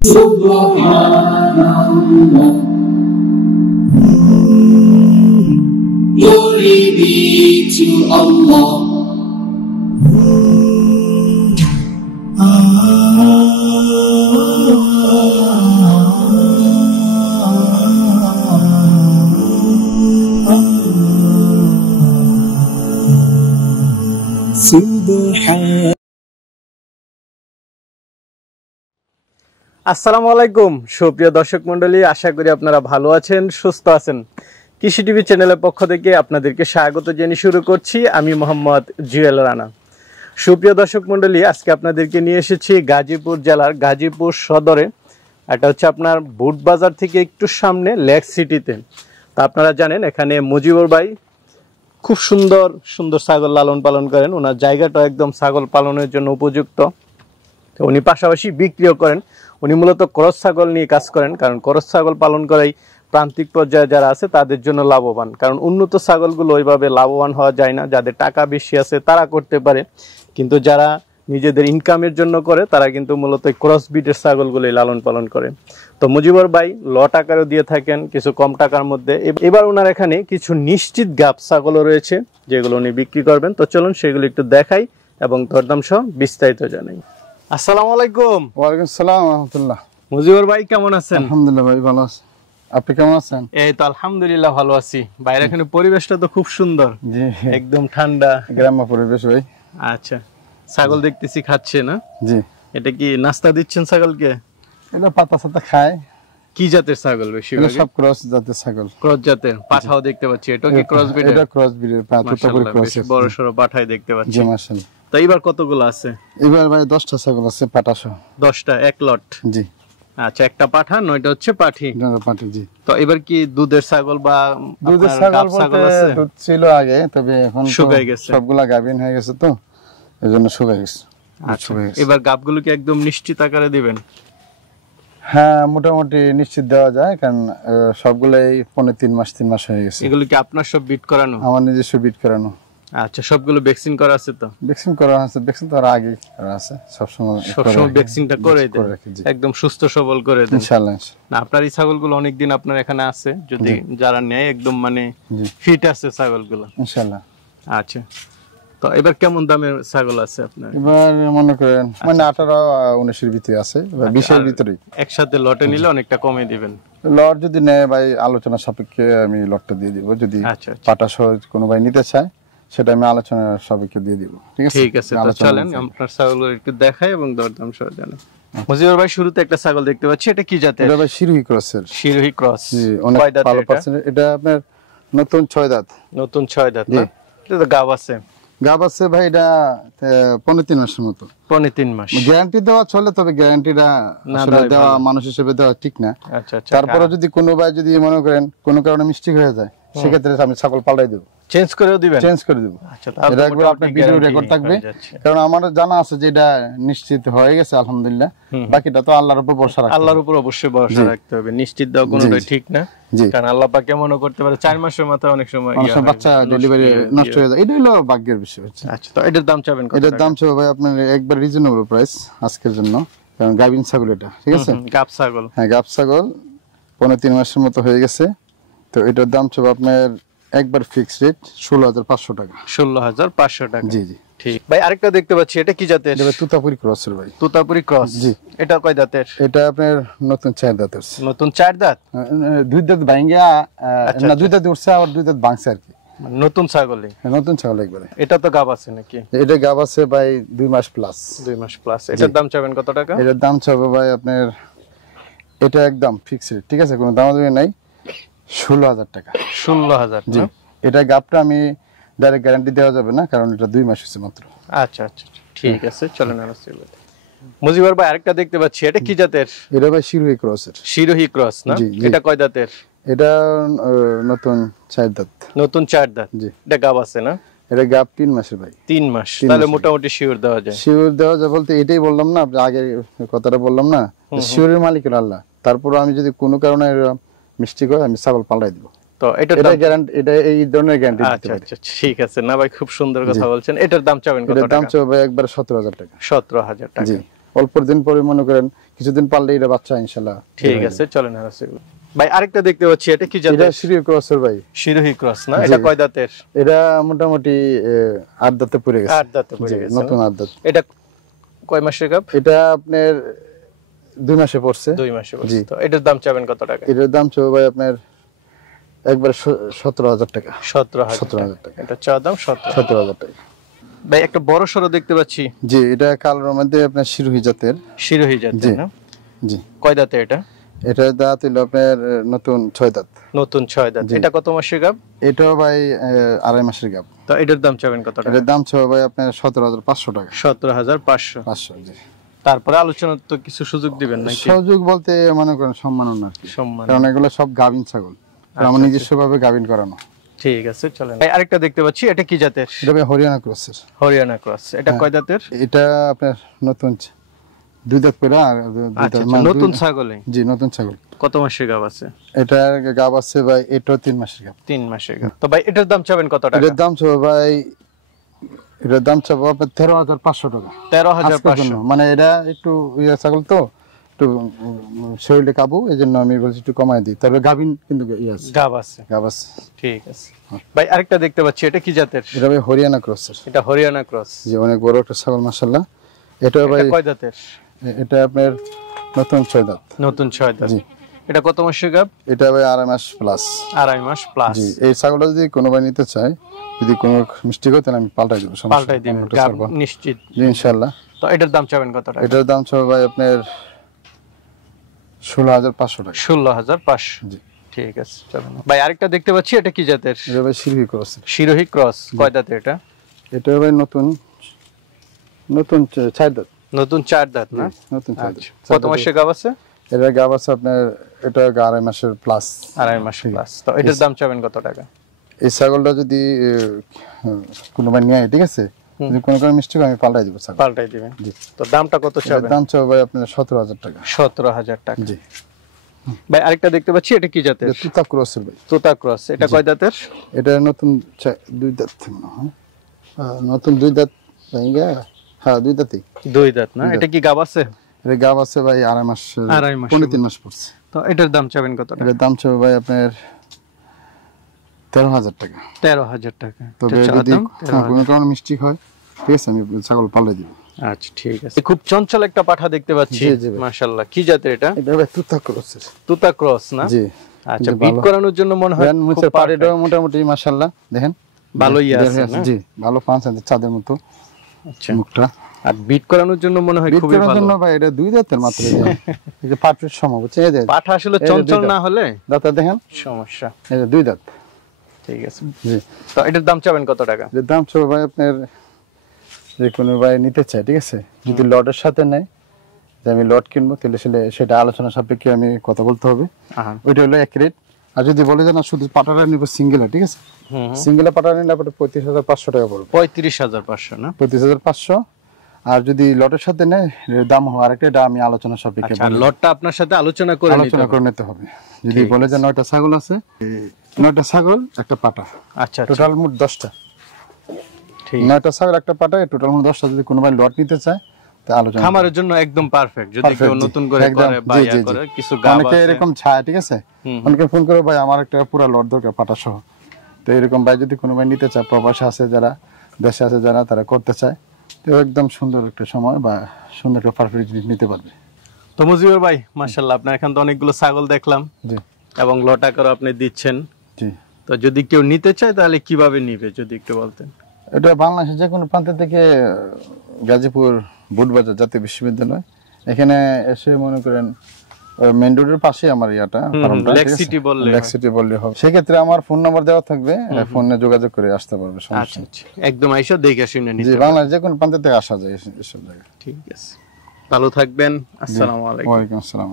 Subhanallah. Glory be to Allah. Subhan আসসালামু আলাইকুম সুপ্রিয় দর্শক মণ্ডলী, আশা করি আপনারা ভালো আছেন, সুস্থ আছেন। কৃষি টিভি চ্যানেলের পক্ষ থেকে আপনাদেরকে স্বাগত জানিয়ে শুরু করছি। আমি মোহাম্মদ জুয়েল রানা। সুপ্রিয় দর্শক মণ্ডলী, আজকে আপনাদেরকে নিয়ে এসেছি গাজীপুর জেলার গাজীপুর সদরে। এটা হচ্ছে আপনার বুট বাজার থেকে একটু সামনে লেক সিটিতে। তা আপনারা জানেন এখানে মুজিবুর ভাই খুব সুন্দর সুন্দর ছাগল লালন পালন করেন। ওনার জায়গাটা একদম ছাগল পালনের জন্য উপযুক্ত। তো উনি পাশাপাশি বিক্রিও করেন। উনি মূলত ক্রস ছাগল নিয়ে কাজ করেন, কারণ ক্রস ছাগল পালন করাই প্রান্তিক পর্যায়ে যারা আছে তাদের জন্য লাভবান। কারণ উন্নত ছাগলগুলো ওইভাবে লাভবান হওয়া যায় না। যাদের টাকা বেশি আছে তারা করতে পারে, কিন্তু যারা নিজেদের ইনকামের জন্য করে তারা কিন্তু মূলত ক্রস ব্রিডের ছাগলগুলোই লালন পালন করে। তো মুজিবুর ভাই লট আকারও দিয়ে থাকেন, কিছু কম টাকার মধ্যে। এবার ওনার এখানে কিছু নিশ্চিত গাব ছাগলও রয়েছে যেগুলো উনি বিক্রি করবেন। তো চলুন সেগুলো একটু দেখাই এবং দরদাম সহ বিস্তারিত জানাই। আসসালামু আলাইকুম। ওয়ালাইকুম আসসালাম ওয়া রাহমাতুল্লাহ। মুজিবুর ভাই কেমন আছেন? আলহামদুলিল্লাহ ভাই ভালো আছি। আপনি কেমন আছেন? এই তো আলহামদুলিল্লাহ ভালো আছি। বাইরে এখানে পরিবেশটা তো খুব সুন্দর, জি একদম ঠান্ডা গ্রাম্য পরিবেশ ভাই। আচ্ছা, ছাগল দেখতেছি খাচ্ছে না? জি। এটা কি নাস্তা দিচ্ছেন ছাগলকে? এটা পাতা সাথে খায়। কি জাতের ছাগল বেশি? এটা সব ক্রস জাতের ছাগল। ক্রস জাতের পাঠাও দেখতে পাচ্ছি। এটা কি ক্রস ব্রিড? এটা ক্রস ব্রিডের তুতাপুরি ক্রস। বড় সরো পাঠাই দেখতে পাচ্ছি। জি মাশাআল্লাহ। তো এবার কতগুলো আছে? এবার ভাই 10টা ছাগল আছে পাঠা সহ। 10টা এক লট? জি। আচ্ছা, একটা পাঠা, 9টা হচ্ছে পাঠি। পাঠি, জি। তো এবার কি দুধের ছাগল বা দুধের ছাগল আছে? দুধ ছিল আগে, তবে এখন শুকিয়ে গেছে, সবগুলা গাভিন হয়ে গেছে, তো এজন্য শুকিয়ে গেছে। আচ্ছা, এবার গাবগুলো কি একদম নিশ্চিত আকারে দিবেন? হ্যাঁ, মোটামুটি নিশ্চিত দেওয়া যায়, কারণ সবগুলাই 3 মাস হয়ে গেছে। এগুলো কি আপনার সব বিট করানো? আমার নিজস্ব বিট করানো। আচ্ছা, সবগুলো ভ্যাকসিন করা আছে? তো ভ্যাকসিন করা আছে, ভ্যাকসিন তো আর আগে করা আছে, সব সময় ভ্যাকসিনটা করে দেন, একদম সুস্থ সবল করে দেন ইনশাআল্লাহ। না, আপনার এই ছাগলগুলো অনেক দিন আপনার এখানে আছে, যদি যারা নেয় একদম মানে ফিট আছে ছাগলগুলো ইনশাআল্লাহ। আচ্ছা, তো এবার কেমন দামের ছাগল আছে আপনার? এবার মনে করেন মানে 18-19 এর ভিতরে আছে, 20 এর ভিতরে। একসাথে লটে নিলে অনেকটা কমে দিবেন। লট যদি নেয় ভাই, আলোচনা সাপেক্ষে আমি লটটা দিয়ে দিব। যদি পাটা সহ কোনো ভাই নিতে চায় সেটা আমি আলোচনা সাপেক্ষে দিয়ে দিব। ঠিক আছে, ঠিক আছে। তো চলেন আপনার ছাগল একটু দেখাই এবং দরদাম সহ জানাই। মুজিবুর ভাই, শুরুতে একটা ছাগল দেখতে পাচ্ছি, এটা কি জাতের? এটা ভাই শিরোহী ক্রসের। শিরোহী ক্রস, জি, অনেক ভালো পার্সেন্ট। এটা আপনার নতুন 6 দাঁত। নতুন 6 দাঁত না? এটা তো গাব আছে? গাব আছে ভাই, এটা 3.5 মাসের মতো। 3.5 মাস গ্যারান্টি দেওয়া চলে, তবে গ্যারান্টিটা আসলে দেওয়া মানুষ হিসেবে দেওয়া ঠিক না। আচ্ছা আচ্ছা। তারপরে যদি কোনো ভাই যদি মনে করেন কোনো কারণে মিস্টেক হয়ে যায়, সেক্ষেত্রে আমি ছাগল পাল্টাই দেব, চেঞ্জ করে দেব। আচ্ছা, এটা একবার আপনার ভিডিও রেকর্ড থাকবে, কারণ আমার জানা আছে যে এটা নিশ্চিত হয়ে গেছে আলহামদুলিল্লাহ। বাকিটা তো আল্লাহর উপর ভরসা রাখতে হবে। আল্লাহর উপর অবশ্যই ভরসা রাখতে হবে। নিশ্চিত দেওয়া কোনোটাই ঠিক না, কারণ আল্লাহ পাক কেমনও করতে পারে। 4 মাসের মাথায় অনেক সময় বাচ্চা ডেলিভারি নষ্ট হয়ে যায়, এটা হলো ভাগ্যের বিষয়। আচ্ছা, তো এটার দাম চাবেন কত? এটার দাম চাই ভাই আপনার একবার রিজনেবল প্রাইস আজকের জন্য, কারণ গাভিন ছাগল এটা। ঠিক আছে, গাব ছাগল। হ্যাঁ, গাব ছাগল 3.5 মাসের মতো হয়ে গেছে। তো এটার দাম চাই আপনার একবার ফিক্স রেট 16,500 টাকা। 16,500 টাকা? জি জি। ঠিক ভাই, আরেকটা দেখতে পাচ্ছি, এটা কি জাতের? এটা তুতাপুরি ক্রসের ভাই। তুতাপুরি ক্রস, জি। এটা কয় দাঁতের? এটা আপনার নতুন 4 দাঁতের। নতুন 4 দাঁত? 2 দাঁত ভাঙা না, 2 দাঁত উঠছে, আবার 2 দাঁত ভাঙছে আর কি। নতুন ছাগলই? নতুন ছাগল একবারে। এটা তো গাব আছে নাকি? এটা গাব আছে ভাই 2 মাস প্লাস। 2 মাস প্লাস। এটার দাম চাবেন কত টাকা? এটার দাম চাবে ভাই আপনার, এটা একদম ফিক্স রেট, ঠিক আছে, কোনো দামাদামি নাই, 16,000 টাকা। 16,000? জি। এটা গাবটা আমি ডাইরেক্ট গ্যারান্টি দেওয়া যাবে না, কারণ এটা 2 মাস হয়েছে মাত্র। আচ্ছা আচ্ছা, ঠিক আছে, চলেন আলোচনা। মুজিবুর ভাই, আরেকটা দেখতে পাচ্ছি, এটা কি জাতের? এটা ভাই শিরোহী ক্রসের। শিরোহী ক্রস না? এটা কয় দাঁতের? এটা নতুন 4 দাঁত। নতুন 4 দাঁত, জি। এটা গাব আছে না? এটা গাব 3 মাসের ভাই। 3 মাস, তাহলে মোটামুটি শিওর দেওয়া যায়? শিওর দেওয়া যায় বলতে এটাই বললাম না, আগে কথাটা বললাম না, শিওরের মালিক আল্লাহ। তারপর আমি যদি কোনো কারণে মিস্টেক হয়, আমি ছাগল পাল্টাই দিব। তো এটা গ্যারান্টি, এটা এই ধরনের গ্যারান্টি দিতে পারি। আচ্ছা আচ্ছা, ঠিক আছে। না ভাই, খুব সুন্দর কথা বলছেন। এটার দাম চাবেন কত টাকা? এটার দাম চাই ভাই একবার 17,000 টাকা। 17,000 টাকা, জি। অল্প দিন পরে মনে করেন কিছুদিন পারলে এটা বাচ্চা ইনশাআল্লাহ। ঠিক আছে, চলেন আর সেগুলো। ভাই আরেকটা দেখতে পাচ্ছি, এটা কি জাতের? এটা শিরোহী ক্রসের ভাই। শিরোহী ক্রস না? এটা কয় দাঁতের? এটা মোটামুটি 8 দাঁতে পড়ে গেছে। 8 দাঁতে পড়ে গেছে, নতুন 8 দাঁত। এটা কয় মাসের গাব? এটা আপনার 2 মাসে পড়ছে। 2 মাসে পড়ছে। তো এটার দাম চাবেন কত টাকা? এটার দাম চাও ভাই আপনার একবার 17,000 টাকা। 17,000 টাকা। এটা চা দাম 17,000 টাকা। ভাই একটা বড় সরো দেখতে পাচ্ছি। জি, এটা কালোর মধ্যে আপনার শিরোহী জাতের। শিরোহী জাতের না? জি। কয় দাঁতে এটা? এটা দাঁত হলো আপনার নতুন 6 দাঁত। নতুন 6 দাঁত। এটা কত মাসের গাব? এটাও ভাই 2.5 মাসের গাব। তো এটার দাম চাবেন কত টাকা? এটার দাম চাও ভাই আপনার 17,500 টাকা। 17,500। জি। তারপরে আলোচনা তো কিছু সুযোগ দিবেন নাকি? সুযোগ বলতে মনে করেন সম্মাননা আর কি। সম্মান। কারণ এগুলো সব গাভিন ছাগল। আমার নিজস্ব ভাবে গাভিন করানো। ঠিক আছে, চলেন। ভাই আরেকটা দেখতে পাচ্ছি, এটা কি জাতের? এটা ভাই হরিয়ানা ক্রসের। হরিয়ানা ক্রস। এটা কয় দাঁতের? এটা আপনার নতুন 2 দাঁত করে আর নতুন ছাগলে। জি, নতুন ছাগল। কত মাসের গাব আছে? এটার গাব আছে ভাই, এটাও 3 মাসের গাব। 3 মাসের গাব। তো ভাই এটার দাম চাবেন কত টাকা? এটার দাম চাবো ভাই, এটার দাম চাবো আপনার 13,500 টাকা। 13,500। মানে এটা একটু ইয়া ছাগল তো একটু শরীরে কাবু, এজন্য আমি বলছি একটু কমায় দিই। তবে গাভিন কিন্তু গাব আছে। গাব আছে। ঠিক আছে। ভাই আরেকটা দেখতে পাচ্ছি, এটা কি জাতের? এটা ভাই হরিয়ানা ক্রসের। এটা হরিয়ানা ক্রস। জি, অনেক বড় একটা ছাগল মাশাআল্লাহ। এটা ভাই কয় দাঁতের? এটা আপনার নতুন 6 দাঁত। নতুন 6 দাঁত। জি। এটা কত মাসের গাব? এটা ভাই 2.5 মাস প্লাস। 2.5 মাস প্লাস। জি, এই ছাগলটা যদি কোনো ভাই নিতে চায়, যদি কোনো মিষ্টি হয় তাহলে আমি পাল্টাই দেব। পাল্টাই দিবেন গাব নিশ্চিত? জি, ইনশাআল্লাহ। তো এটার দাম চাবেন কত টাকা? এটার দাম চাও ভাই আপনার 16,500 টাকা। 16,500। জি, ঠিক আছে, চলেন। ভাই আরেকটা দেখতে পাচ্ছি, এটা কি জাতের? এটা ভাই শিরোহী ক্রস। শিরোহী ক্রস। কয় দাঁতের এটা? এটা ভাই নতুন 4 দাঁত। নতুন 4 দাঁত না? নতুন 4 দাঁত। কত মাসের গাব আছে? এটা গাব আছে আপনার, এটা 2.5 মাসের প্লাস। 2.5 মাস প্লাস। তো এটার দাম চাবেন কত টাকা? এই ছাগলটা যদি কোনো ভাই নেয়, ঠিক আছে, যদি কোনো কারণে মিষ্টি হয় আমি পাল্টাই দেব ছাগল। পাল্টাই দিবেন। জি। তো দামটা কত চাবেন? দাম চাও ভাই আপনার 17,000 টাকা। 17,000 টাকা। জি। ভাই আরেকটা দেখতে পাচ্ছি, এটা কি জাতের? তুতা ক্রসের ভাই। তুতা ক্রস। এটা কয় দাঁতের? এটা নতুন 2 দাঁত মনে হয়। নতুন 2 দাঁত ভাইঙ্গা। হ্যাঁ, 2 দাঁতই। 2 দাঁত না? এটা কি গাব আছে? এটা গাব আছে ভাই 2.5 মাস। 2.5 মাস। 3 মাস পড়ছে। তো এটার দাম চাবেন কত টাকা? এটার দাম চাও ভাই আপনার 13,000 টাকা। 13,000 টাকা। তবে যদি কোনো কারণে মিষ্টি হয়, ঠিক আছে, আমি ছাগল পাল্টাই দিব। আচ্ছা, ঠিক আছে। খুব চঞ্চল একটা পাঠা দেখতে পাচ্ছি। মাশাআল্লাহ। কি জাতের এটা? এটা ভাই তুতা ক্রসের। তুতা ক্রস না? জি। আচ্ছা, বিট করানোর জন্য মনে হয় মুছে পাড়েটাও মোটামুটি মাশাআল্লাহ দেখেন ভালোই আছে না? জি, ভালো 5 ইঞ্চি চাঁদের মতো। আচ্ছা, মুখটা। আর বিট করানোর জন্য মনে হয় খুবই ভালো। বিট করানোর জন্য ভাই এটা 2 দাঁতের মাত্র। এই যে পাটের সম বুঝছে, এই যে পাঠা আসলে চঞ্চল না হলে দাঁতটা দেখেন সমস্যা। এই যে 2 দাঁত। ঠিক আছে। জি। তো এটার দাম চাবেন কত টাকা? এর দাম চাও ভাই আপনার, যে কোনো ভাই নিতে চায়, ঠিক আছে, যদি লটের সাথে নেয়, যে আমি লট কিনবো, তাহলে সেটা আলোচনা সাপেক্ষে আমি কথা বলতে হবে। ওইটা হলো এক রেট। আর যদি বলে যে না শুধু পাটাটা নিব সিঙ্গেল, ঠিক আছে, সিঙ্গেলে পাটা নিলে আপনার 35,500 টাকা পড়বে। 35,500 না? 35,500। আর যদি লটের সাথে নেয় দাম হয় আরেকটা, এটা আমি আলোচনা সাপেক্ষে। আচ্ছা, লটটা আপনার সাথে আলোচনা করে নিতে হবে। যদি বলে যে 9টা ছাগল আছে, 9টা ছাগল একটা পাটা। আচ্ছা, টোটাল মোট 10টা। ঠিক, 9টা ছাগল একটা পাটা, টোটাল মোট 10টা। যদি কোনো ভাই লট নিতে চায় তা আলোচনা। খামারের জন্য একদম পারফেক্ট। যদি কেউ নতুন করে বা ইয়া করে কিছু গাব আছে, অনেকে এরকম ছায়, ঠিক আছে, অনেকে ফোন করে ভাই আমার একটা পুরো লট দরকার পাটা সহ। তো এরকম ভাই যদি কোনো ভাই নিতে চায়, প্রবাসে আছে যারা, দেশে আছে যারা, তারা করতে চায়, তো একদম সুন্দর একটা সময় বা সুন্দর একটা পারফেক্ট জিনিস নিতে পারবে। তো মুজিবুর ভাই, মাশাআল্লাহ, আপনার এখানে তো অনেকগুলো ছাগল দেখলাম। জি। এবং লট আকারে আপনি দিচ্ছেন। জি। তো যদি কেউ নিতে চায় তাহলে কিভাবে নিবে যদি একটু বলতেন? এটা বাংলাদেশের যে কোনো প্রান্ত থেকে গাজীপুর বুটবাজার জাতীয় বিশ্ববিদ্যালয়, এখানে এসে মনে করেন মেইন রোডের পাশে আমার ইয়াটা, লেক সিটি বললে হবে। সেক্ষেত্রে আমার ফোন নাম্বার দেওয়া থাকবে, ফোনে যোগাযোগ করে আসতে পারবে। আচ্ছা, একদম আইসা দেখে শুনে নিতে। জি, বাংলাদেশ যে কোনো প্রান্ত থেকে আসা যায় এসব জায়গায়। ঠিক আছে, ভালো থাকবেন। আসসালামু আলাইকুম। ওয়া আলাইকুম আসসালাম।